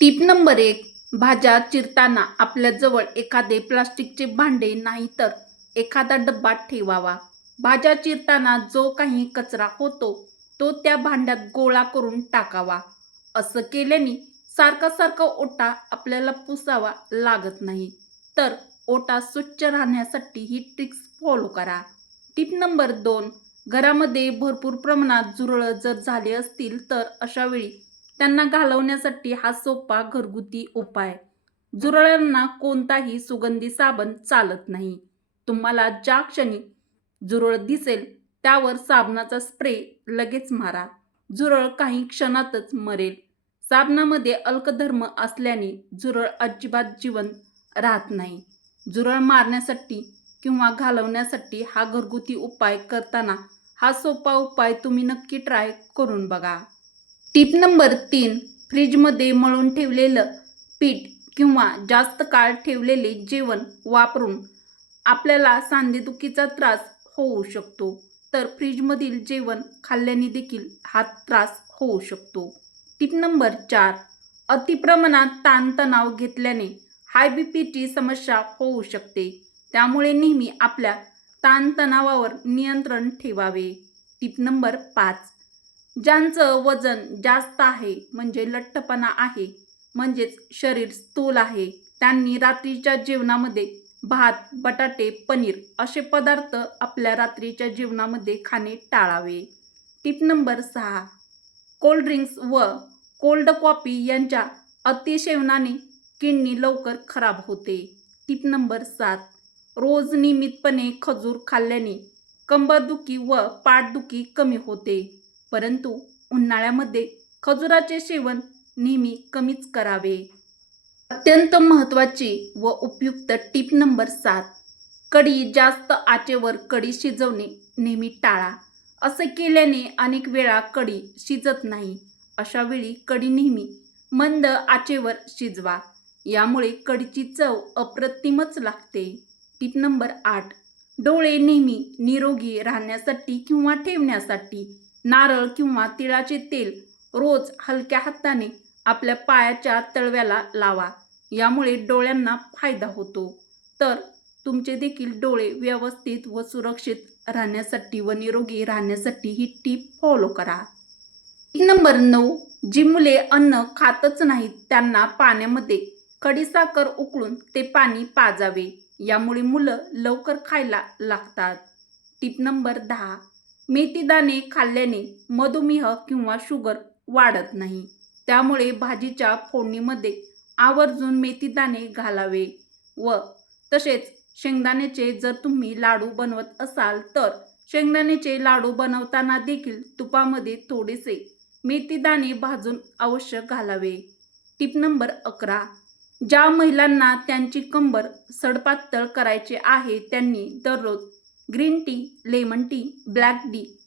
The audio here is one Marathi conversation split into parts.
टीप नंबर एक भाज्या चिरताना आपल्याजवळ एखादे प्लास्टिकचे भांडे नाही तर एखादा डब्बा ठेवावा. भाज्या चिरताना जो काही कचरा होतो तो त्या भांड्यात गोळा करून टाकावा. असं केल्याने सारखा सारखा ओटा आपल्याला पुसावा लागत नाही. तर ओटा स्वच्छ राहण्यासाठी ही ट्रिक्स फॉलो करा. टिप नंबर दोन घरामध्ये भरपूर प्रमाणात झुरळं जर झाले असतील तर अशावेळी त्यांना घालवण्यासाठी हा सोपा घरगुती उपाय. झुरळांना कोणताही सुगंधी साबण चालत नाही. तुम्हाला ज्या क्षणी झुरळ दिसेल त्यावर साबणाचा स्प्रे लगेच मारा. झुरळ काही क्षणातच मरेल. साबणामध्ये अल्कधर्म असल्याने झुरळ अजिबात जिवंत राहत नाही. झुरळ मारण्यासाठी किंवा घालवण्यासाठी हा घरगुती उपाय करताना हा सोपा उपाय तुम्ही नक्की ट्राय करून बघा. टीप नंबर तीन फ्रीजमध्ये मळून ठेवलेलं पीठ किंवा जास्त काळ ठेवलेले जेवण वापरून आपल्याला सांधेदुखीचा त्रास होऊ शकतो. तर फ्रीजमधील जेवण खाल्ल्याने देखील हा त्रास होऊ शकतो. टीप नंबर चार अतिप्रमाणात ताणतणाव घेतल्याने हाय बी पीची समस्या होऊ शकते. त्यामुळे नेहमी आपल्या ताणतणावावर नियंत्रण ठेवावे. टीप नंबर पाच ज्यांचं वजन जास्त आहे म्हणजे लठ्ठपणा आहे म्हणजेच शरीर स्थूल आहे. त्यांनी रात्रीच्या जेवणामध्ये भात बटाटे पनीर असे पदार्थ आपल्या रात्रीच्या जेवणामध्ये खाणे टाळावे. टिप नंबर सहा. कोल्ड्रिंक्स व कोल्ड कॉफी यांच्या अतिसेवनाने किडनी लवकर खराब होते. टिप नंबर सात. रोज नियमितपणे खजूर खाल्ल्याने कंबरदुखी व पाठदुखी कमी होते. परंतु उन्हाळ्यामध्ये खजुराचे सेवन नेहमी कमीच करावे. अत्यंत महत्त्वाची व उपयुक्त टीप नंबर सात कढी जास्त आचेवर कढी शिजवणे नेहमी टाळा. असे केल्याने अनेक वेळा कढी शिजत नाही. अशा वेळी कढी नेहमी मंद आचेवर शिजवा. यामुळे कढीची चव अप्रतिमच लागते. टीप नंबर आठ डोळे नेहमी निरोगी राहण्यासाठी किंवा ठेवण्यासाठी नारळ किंवा तिळाचे तेल रोज हलक्या हाताने आपल्या पायाच्या तळव्याला लावा. यामुळे डोळ्यांना फायदा होतो. तर तुमचे देखील डोळे व्यवस्थित व सुरक्षित राहण्यासाठी व निरोगी राहण्यासाठी ही टीप फॉलो करा. नंबर नऊ जी मुले अन्न खातच नाहीत त्यांना पाण्यामध्ये खडीसाखर उकळून ते पाणी पाजावे. यामुळे मुलं लवकर खायला लागतात. टीप नंबर दहा मेथीदाणे खाल्ल्याने मधुमेह किंवा शुगर वाढत नाही. त्यामुळे भाजीच्या फोडणीमध्ये आवर्जून मेथीदाणे घालावे व तसेच शेंगदाण्याचे जर तुम्ही लाडू बनवत असाल तर शेंगदाण्याचे लाडू बनवताना देखील तुपामध्ये थोडेसे मेथीदाणे भाजून अवश्य घालावे. टिप नंबर अकरा. ज्या महिलांना त्यांची कंबर सडपातळ करायचे आहे त्यांनी दररोज green tea lemon tea black tea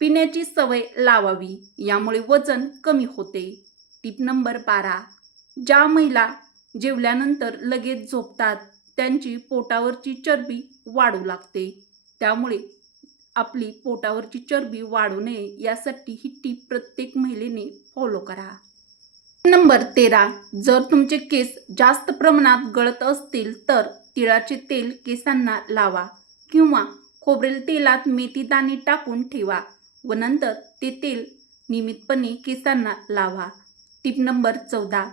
पिण्याची सवय लावावी. यामुळे वजन कमी होते. टिप नंबर बारा. ज्या महिला जेवल्यानंतर लगेच झोपतात त्यांची पोटावरची चरबी वाढू लागते. त्यामुळे आपली पोटावरची चरबी वाढू नये यासाठी ही टीप प्रत्येक महिलेने फॉलो करा. नंबर तेरा. जर तुमचे केस जास्त प्रमाणात गळत असतील तर तिळाचे तेल केसांना लावा किंवा खोबरेल तेलात मेथी दाणे टाकून ठेवा व नंतर ते तेल नियमितपणे केसांना लावा. टिप नंबर चौदा.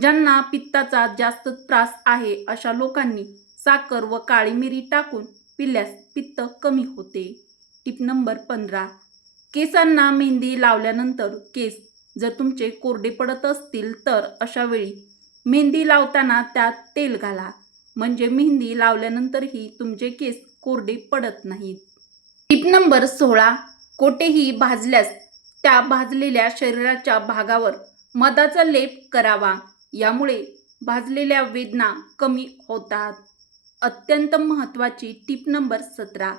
ज्यांना पित्ताचा जास्त त्रास आहे अशा लोकांनी साखर व काळी मिरी टाकून पिल्यास पित्त कमी होते. टिप नंबर पंधरा. केसांना मेहंदी लावल्यानंतर केस जर तुमचे कोरडे पडत असतील तर अशा वेळी मेहंदी लावताना त्यात तेल घाला. म्हणजे मेहंदी लावल्यानंतरही तुमचे केस कोरडे पडत नाहीत. टिप नंबर सोळा. कोठेही भाजल्यास त्या भाजलेल्या शरीराच्या भागावर मधाचा लेप करावा. यामुळे भाजलेल्या वेदना कमी होतात. अत्यंत महत्त्वाची टीप नंबर सतरा.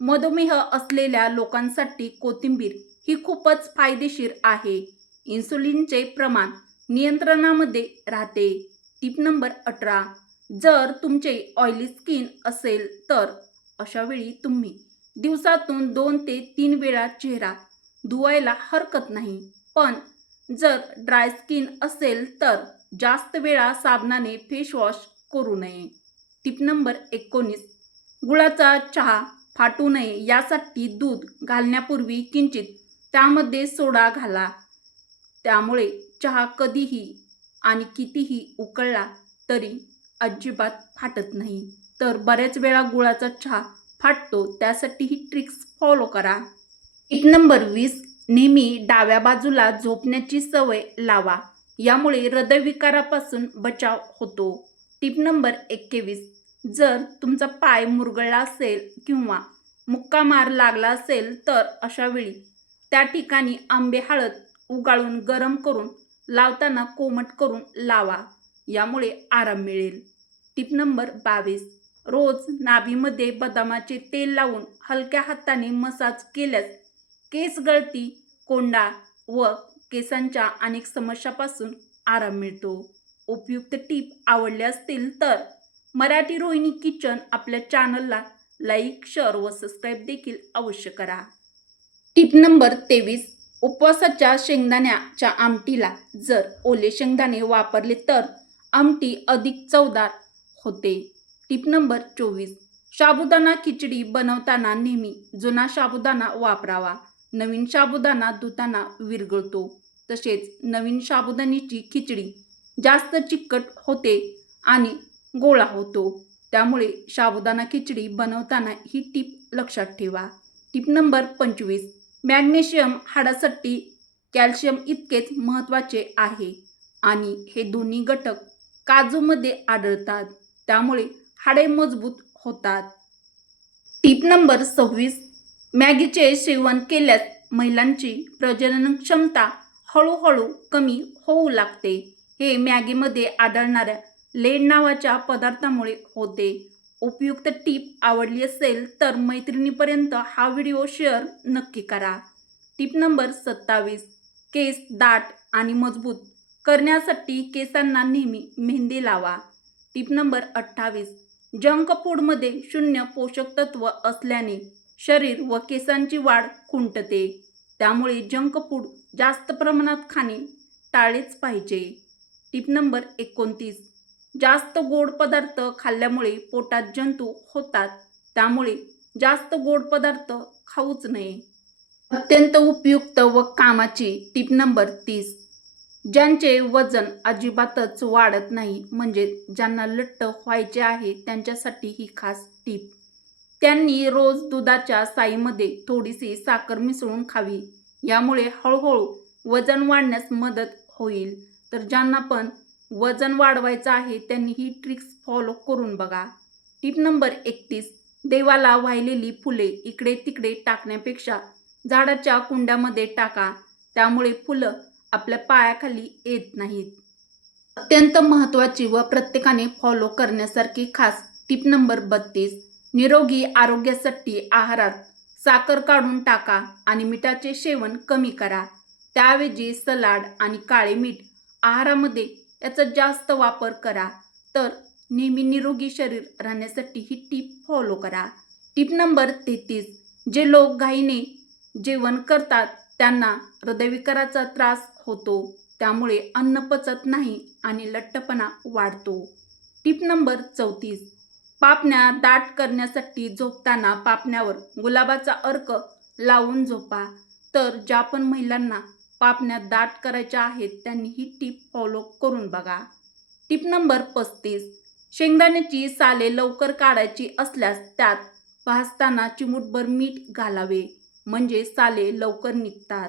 मधुमेह असलेल्या लोकांसाठी कोथिंबीर ही खूपच फायदेशीर आहे. इन्सुलिनचे प्रमाण नियंत्रणामध्ये राहते. टीप नंबर अठरा. जर तुमचे ऑइली स्किन असेल तर अशा वेळी तुम्ही दिवसातून दोन ते तीन वेळा चेहरा धुवायला हरकत नाही. पण जर ड्राय स्किन असेल तर जास्त वेळा साबणाने फेसवॉश करू नये. टिप नंबर एकोणीस. गुळाचा चहा फाटू नये यासाठी दूध घालण्यापूर्वी किंचित त्यामध्ये सोडा घाला. त्यामुळे चहा कधीही आणि कितीही उकळला तरी अजिबात फाटत नाही. तर बऱ्याच वेळा गुळाचा चहा फाटतो त्यासाठी ही ट्रिक्स फॉलो करा. टिप नंबर वीस नेहमी डाव्या बाजूला झोपण्याची सवय लावा. यामुळे हृदयविकारापासून बचाव होतो. टिप नंबर एक्केवीस जर तुमचा पाय मुरगळला असेल किंवा मुक्का मार लागला असेल तर अशा वेळी त्या ठिकाणी आंबे हळद उगाळून गरम करून लावताना कोमट करून लावा. यामुळे आराम मिळेल. टिप नंबर बावीस रोज नाभीमध्ये बदामाचे तेल लावून हलक्या हाताने मसाज केल्यास केस गळती कोंडा व केसांच्या अनेक समस्यापासून आराम मिळतो. उपयुक्त टीप आवडले असतील तर मराठी रोहिणी किचन आपल्या चॅनलला लाईक शेअर व सबस्क्राईब देखील अवश्य करा. टीप नंबर तेवीस उपवासाच्या शेंगदाण्याच्या आमटीला जर ओले शेंगदाणे वापरले तर आमटी अधिक चवदार होते. टिप नंबर चोवीस. साबुदाणा खिचडी बनवताना नेहमी जुना साबुदाणा वापरावा. नवीन साबुदाणा धुताना विरघळतो. तसेच नवीन साबुदाण्याची खिचडी जास्त चिकट होते आणि गोळा होतो. त्यामुळे साबुदाणा खिचडी बनवताना ही टीप लक्षात ठेवा. टीप नंबर पंचवीस. मॅग्नेशियम हाडासाठी कॅल्शियम इतकेच महत्त्वाचे आहे आणि हे दोन्ही घटक काजूमध्ये आढळतात. त्यामुळे हाडे मजबूत होतात. टीप नंबर सव्वीस. मॅगीचे सेवन केल्यास महिलांची प्रजनन क्षमता हळूहळू कमी होऊ लागते. हे मॅगीमध्ये आढळणाऱ्या लेड नावाच्या पदार्थामुळे होते. उपयुक्त टीप आवडली असेल तर मैत्रिणीपर्यंत हा व्हिडिओ शेअर नक्की करा. टीप नंबर सत्तावीस. केस दाट आणि मजबूत करण्यासाठी केसांना नेहमी मेहंदी लावा. टीप नंबर अठ्ठावीस. जंक फूडमध्ये शून्य पोषक तत्व असल्याने शरीर व केसांची वाढ खुंटते. त्यामुळे जंक फूड जास्त प्रमाणात खाणे टाळलेच पाहिजे. टीप नंबर एकोणतीस. जास्त गोड पदार्थ खाल्ल्यामुळे पोटात जंतू होतात. त्यामुळे जास्त गोड पदार्थ खाऊच नये. अत्यंत उपयुक्त व कामाची टीप नंबर तीस. ज्यांचे वजन अजिबातच वाढत नाही म्हणजे ज्यांना लट्ट व्हायचे आहे त्यांच्यासाठी ही खास टीप. त्यांनी रोज दुधाच्या साईमध्ये थोडीशी साखर मिसळून खावी. यामुळे हळूहळू वजन वाढण्यास मदत होईल. तर ज्यांना पण वजन वाढवायचं आहे त्यांनी ही ट्रिक्स फॉलो करून बघा. टीप नंबर एकतीस. देवाला वाहिलेली फुले इकडे तिकडे टाकण्यापेक्षा झाडाच्या कुंड्यामध्ये टाका. त्यामुळे फुलं आपल्या पायाखाली येत नाहीत. अत्यंत महत्त्वाची व प्रत्येकाने फॉलो करण्यासारखी खास टिप नंबर बत्तीस. निरोगी आरोग्यासाठी आहारात साखर काढून टाका आणि मिठाचे सेवन कमी करा. त्याऐवजी सलाड आणि काळे मीठ आहारामध्ये याचा जास्त वापर करा. तर नेहमी निरोगी शरीर राहण्यासाठी ही टीप फॉलो करा. टीप नंबर तेहतीस. जे लोक घाईने जेवण करतात त्यांना हृदयविकाराचा त्रास होतो. त्यामुळे अन्न पचत नाही आणि लठ्ठपणा वाढतो. टीप नंबर चौतीस. पापण्या दाट करण्यासाठी झोपताना पापण्यावर गुलाबाचा अर्क लावून झोपा. तर ज्या पण महिलांना पापण्या दाट करायच्या आहेत त्यांनी ही टीप फॉलो करून बघा. टीप नंबर पस्तीस. शेंगदाण्याची साले लवकर काढायची असल्यास त्यात भाजताना चिमूटभर मीठ घालावे. म्हणजे साले लवकर निघतात.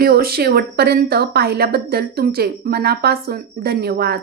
व्हिडिओ शेवटपर्यंत पाहिल्याबद्दल तुमचे मनापासून धन्यवाद.